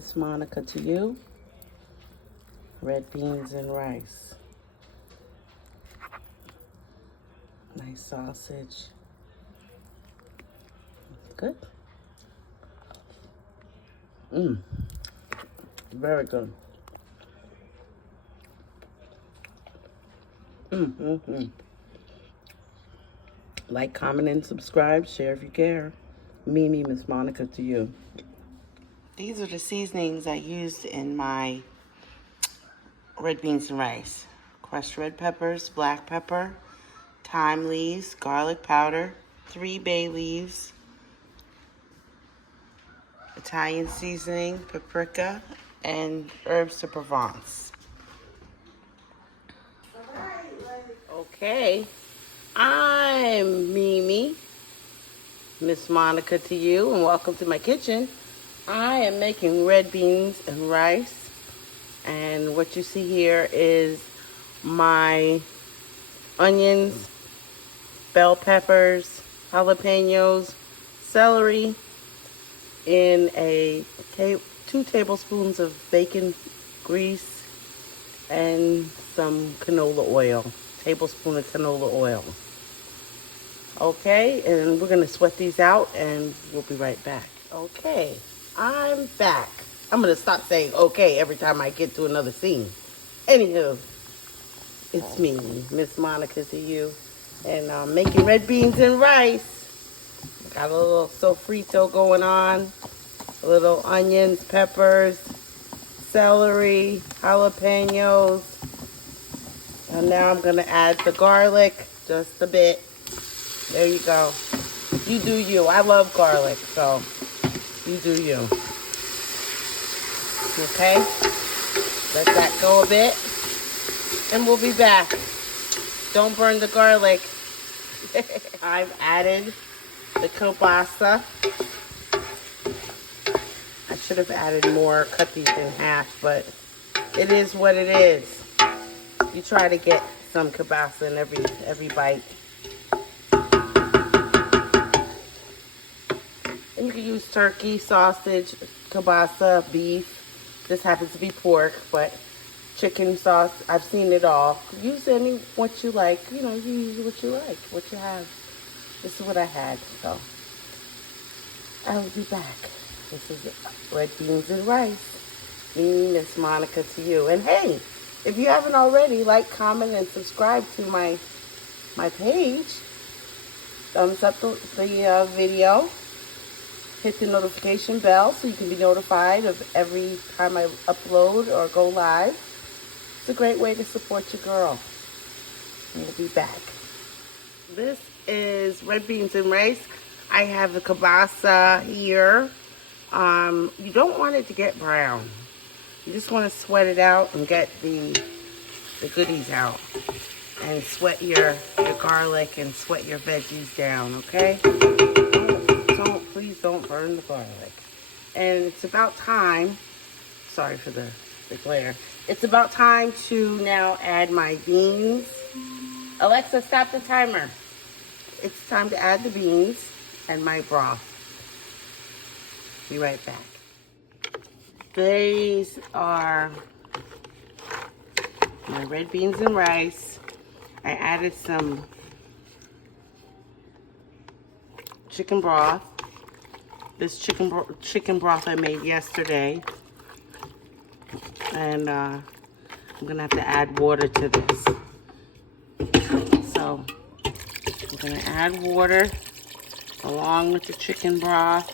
Miss Monica to you. Red beans and rice. Nice sausage. Good. Very good. Like, comment, and subscribe. Share if you care. Mimi, Miss Monica to you. These are the seasonings I used in my red beans and rice. Crushed red peppers, black pepper, thyme leaves, garlic powder, 3 bay leaves, Italian seasoning, paprika, and herbs de Provence. Okay, I'm Mimi, Miss Monica to you, and welcome to my kitchen. I am making red beans and rice, and what you see here is my onions, bell peppers, jalapenos, celery, in 2 tablespoons of bacon grease, and some canola oil, tablespoon of canola oil. Okay, and we're gonna sweat these out and we'll be right back. Okay, I'm back. I'm gonna stop saying okay every time I get to another scene. Anywho, it's me, Miss Monica to you, and I'm making red beans and rice. Got a little sofrito going on, a little onions, peppers, celery, jalapenos, and now I'm gonna add the garlic, just a bit. There you go. You do you. I love garlic, so you do you. Okay? Let that go a bit, and we'll be back. Don't burn the garlic. I've added the kielbasa. I should have added more, cut these in half, but it is what it is. You try to get some kielbasa in every bite. And you can use turkey, sausage, kielbasa, beef. This happens to be pork, but chicken sauce, I've seen it all. Use what you like. You know, you use what you like, what you have. This is what I had, so I'll be back. This is red beans and rice. Me, Miss Monica to you. And hey, if you haven't already, like, comment, and subscribe to my page. Thumbs up the video. Hit the notification bell so you can be notified of every time I upload or go live. It's a great way to support your girl. And we'll be back. This is red beans and rice. I have the kielbasa here. You don't want it to get brown. You just want to sweat it out and get the goodies out. And sweat your garlic and sweat your veggies down, okay? Please don't burn the garlic. And it's about time, sorry for the glare. It's about time to now add my beans. Alexa, stop the timer. It's time to add the beans and my broth. Be right back. These are my red beans and rice. I added some chicken broth. This chicken broth I made yesterday. And I'm gonna have to add water to this. So I'm gonna add water along with the chicken broth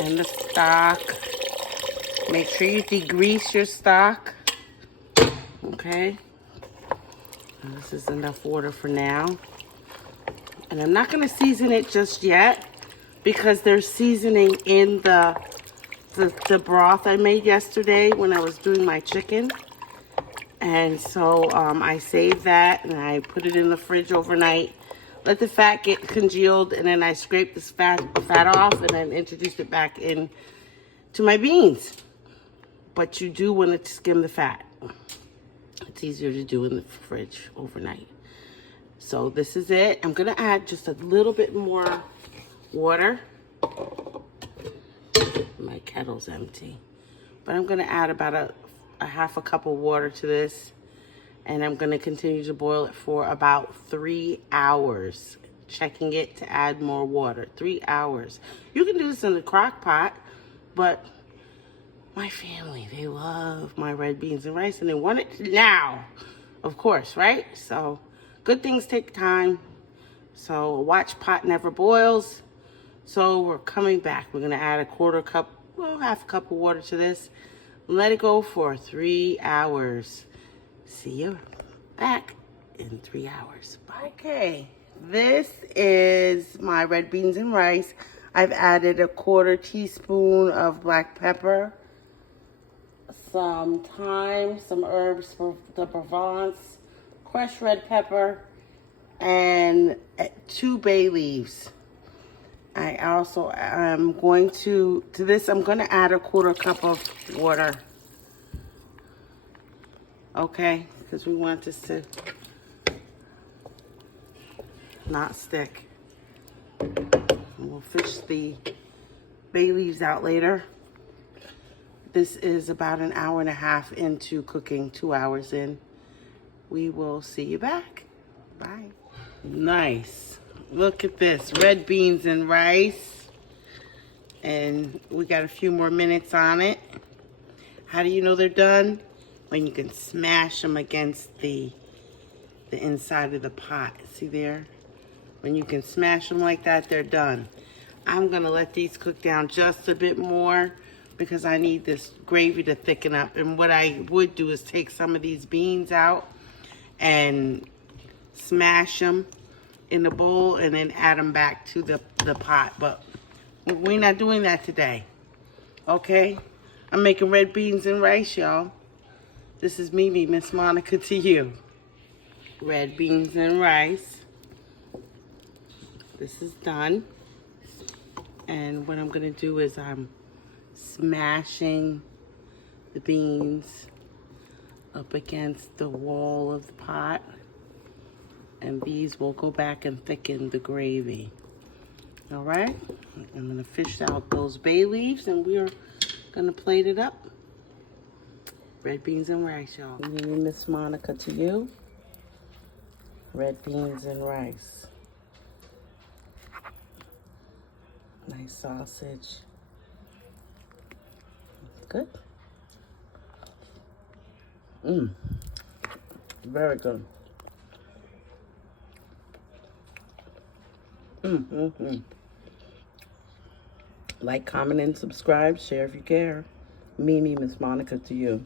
and the stock. Make sure you degrease your stock. Okay. And this is enough water for now. And I'm not gonna season it just yet because there's seasoning in the broth I made yesterday when I was doing my chicken. And so I saved that and I put it in the fridge overnight. Let the fat get congealed, and then I scrape this fat off and then introduced it back in to my beans. But you do want to skim the fat. It's easier to do in the fridge overnight. So this is it. I'm gonna add just a little bit more water. My kettle's empty. But I'm gonna add about a half a cup of water to this, and I'm gonna continue to boil it for about 3 hours. Checking it to add more water. 3 hours. You can do this in the crock pot, but my family, they love my red beans and rice, and they want it now, of course, right? So good things take time. So watch pot never boils. So we're coming back. We're gonna add a quarter cup, well, half a cup of water to this. Let it go for 3 hours. See you back in 3 hours. Bye. Okay, this is my red beans and rice. I've added a quarter teaspoon of black pepper, some thyme, some herbs for the Provence, crushed red pepper, and 2 bay leaves. I also am going to this, I'm going to add a quarter cup of water. Okay, because we want this to not stick. And we'll fish the bay leaves out later. This is about an hour and a half into cooking, 2 hours in. We will see you back. Bye. Nice. Look at this, red beans and rice. And we got a few more minutes on it. How do you know they're done? When you can smash them against the inside of the pot. See there? When you can smash them like that, they're done. I'm gonna let these cook down just a bit more because I need this gravy to thicken up. And what I would do is take some of these beans out and smash them in the bowl and then add them back to the pot. But we're not doing that today, okay? I'm making red beans and rice, y'all. This is Mimi, Miss Monica to you. Red beans and rice. This is done. And what I'm gonna do is I'm smashing the beans up against the wall of the pot. And these will go back and thicken the gravy. All right? I'm gonna fish out those bay leaves and we're gonna plate it up. Red beans and rice, y'all. Mimi, Miss Monica to you. Red beans and rice. Nice sausage. Good. Very good. Like, comment, and subscribe. Share if you care. Mimi, Miss Monica to you.